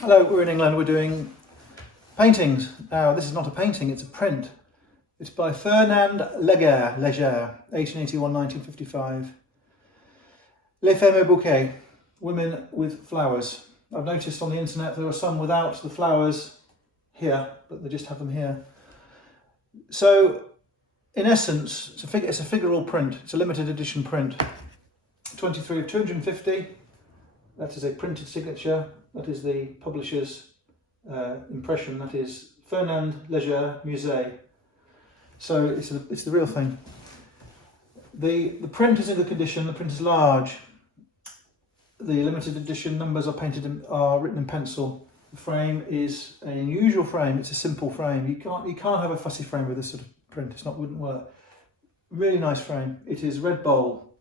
Hello, we're in England, we're doing paintings. Now, this is not a painting, it's a print. It's by Fernand Leger, 1881-1955. Les Femmes Bouquet, women with flowers. I've noticed on the internet there are some without the flowers here, but they just have them here. So, in essence, it's a figural print. It's a limited edition print. 23 of 250. That is a printed signature. That is the publisher's impression. That is Fernand Leger, Musee. So it's the real thing. The print is in good condition. The print is large. The limited edition numbers are written in pencil. The frame is an unusual frame. It's a simple frame. You can't have a fussy frame with this sort of print. Wouldn't work. Really nice frame. It is red bowl.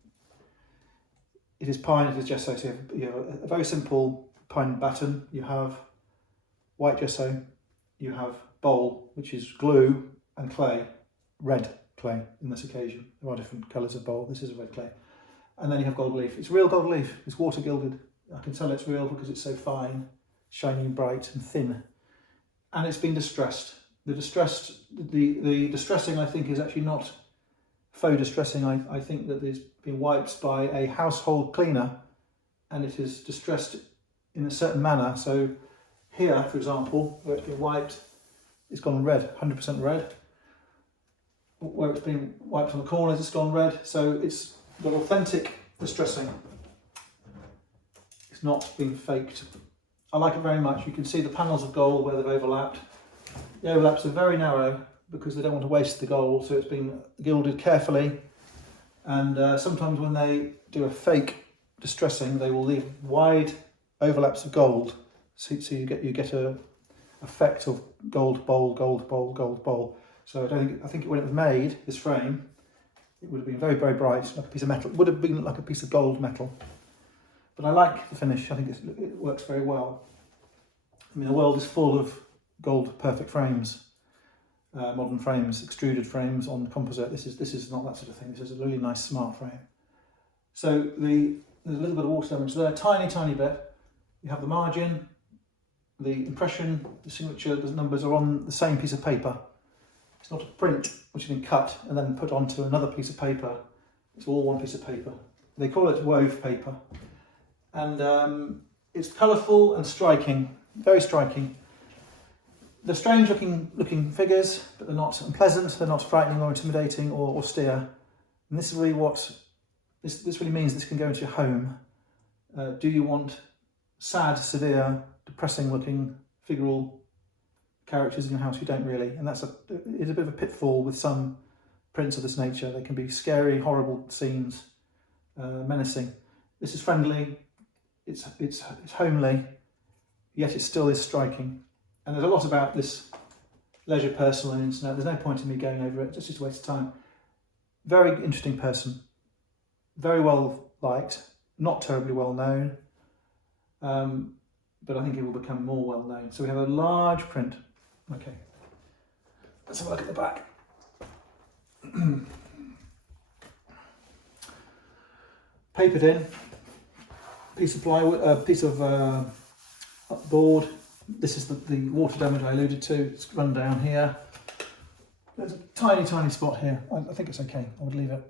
It is pine. It is gesso. So you have a very simple pine batten. You have white gesso. You have bowl, which is glue and clay. Red clay in this occasion. There are different colours of bowl. This is a red clay. And then you have gold leaf. It's real gold leaf. It's water gilded. I can tell it's real because it's so fine, shiny and bright and thin. And it's been distressed. The distressing, I think, is actually not faux distressing. I think that it's been wiped by a household cleaner and it is distressed in a certain manner. So here, for example, where it's been wiped, it's gone red, 100% red. Where it's been wiped on the corners, it's gone red. So it's got authentic distressing. It's not been faked. I like it very much. You can see the panels of gold where they've overlapped. The overlaps are very narrow because they don't want to waste the gold, so it's been gilded carefully. And sometimes when they do a fake distressing, they will leave wide overlaps of gold, so you get a effect of gold bowl, gold bowl, gold bowl. So I think when it was made, this frame, it would have been very, very bright, like a piece of metal. It would have been like a piece of gold metal. But I like the finish. I think it works very well. I mean, the world is full of gold perfect frames, modern frames, extruded frames on composite. This is not that sort of thing. This is a really nice, smart frame. So there's a little bit of water damage there, tiny bit. You have the margin, the impression, the signature, the numbers are on the same piece of paper. It's not a print which has been cut and then put onto another piece of paper. It's all one piece of paper. They call it wove paper. And it's colourful and striking, very striking. They're strange looking figures, but they're not unpleasant, they're not frightening or intimidating or austere. And this is really this really means this can go into your home. Do you want sad, severe, depressing looking figural characters in your house? You don't really, and it's a bit of a pitfall with some prints of this nature. They can be scary, horrible scenes, menacing. This is friendly, it's homely, yet it still is striking. And there's a lot about this Leger person on the internet. There's no point in me going over it, it's just a waste of time. Very interesting person, very well liked, not terribly well known, but I think it will become more well known. So we have a large print. Okay, let's have a look at the back. Papered in, piece of plywood, piece of board. This is the water damage I alluded to. It's run down here. There's a tiny spot here. I think it's okay. I would leave it.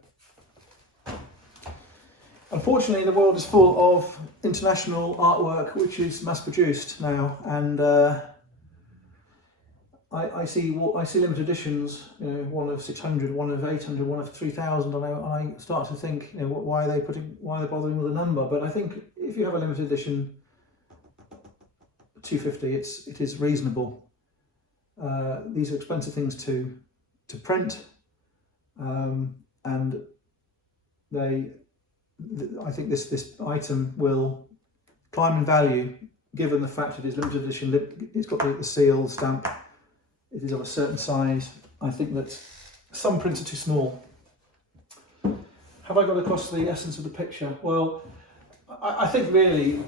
Unfortunately, the world is full of international artwork which is mass-produced now, and I see limited editions. You know, one of 600, one of 800, one of 3,000, and I start to think, you know, why are they bothering with a number? But I think if you have a limited edition 250, it is reasonable. These are expensive things to print, and I think this item will climb in value given the fact it is limited edition. It's got the seal stamp. It is of a certain size. I think that some prints are too small. Have I got across the essence of the picture? Well, I think really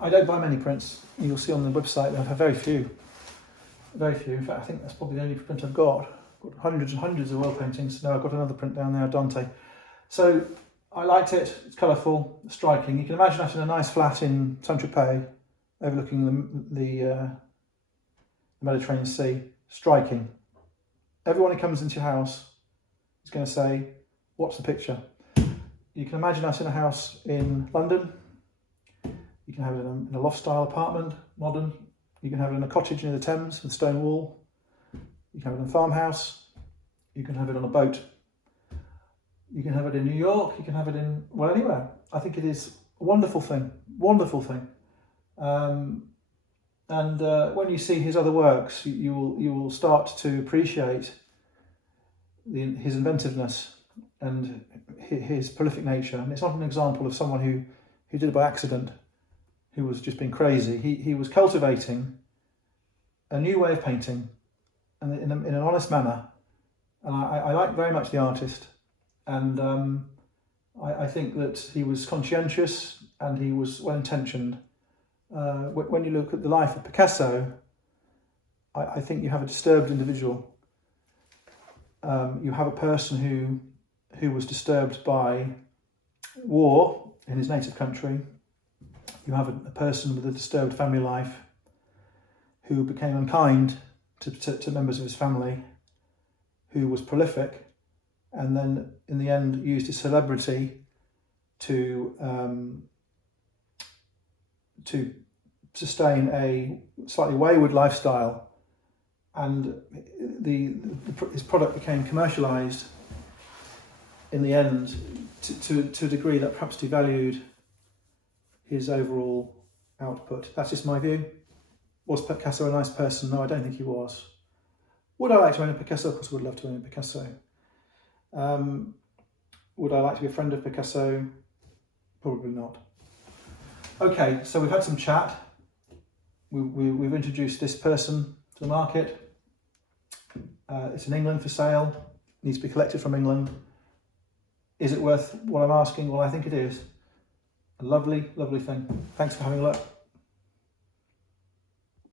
I don't buy many prints. You'll see on the website I have very few. Very few. In fact, I think that's probably the only print I've got. I've got hundreds and hundreds of oil paintings. Now I've got another print down there, Dante. So I liked it. It's colourful, striking. You can imagine that in a nice flat in Saint-Tropez, overlooking the Mediterranean Sea. Striking. Everyone who comes into your house is going to say, "What's the picture?" You can imagine us in a house in London. You can have it in a loft-style apartment, modern. You can have it in a cottage near the Thames with stone wall. You can have it in a farmhouse. You can have it on a boat. You can have it in New York. You can have it in, well, anywhere. I think it is a wonderful thing, wonderful thing. When you see his other works, you will start to appreciate his inventiveness and his prolific nature. And it's not an example of someone who did it by accident, who was just being crazy. He was cultivating a new way of painting, and in an honest manner. And I like very much the artist, and I think that he was conscientious and he was well intentioned. When you look at the life of Picasso, I think you have a disturbed individual. You have a person who was disturbed by war in his native country. You have a person with a disturbed family life who became unkind to members of his family, who was prolific, and then in the end used his celebrity to sustain a slightly wayward lifestyle, and his product became commercialized in the end to a degree that perhaps devalued his overall output. That's just my view. Was Picasso a nice person? No, I don't think he was. Would I like to own a Picasso? Of course I would love to own a Picasso. Would I like to be a friend of Picasso? Probably not. Okay, so we've had some chat. We've introduced this person to the market. It's in England for sale. It needs to be collected from England. Is it worth what I'm asking? Well, I think it is. A lovely, lovely thing. Thanks for having a look.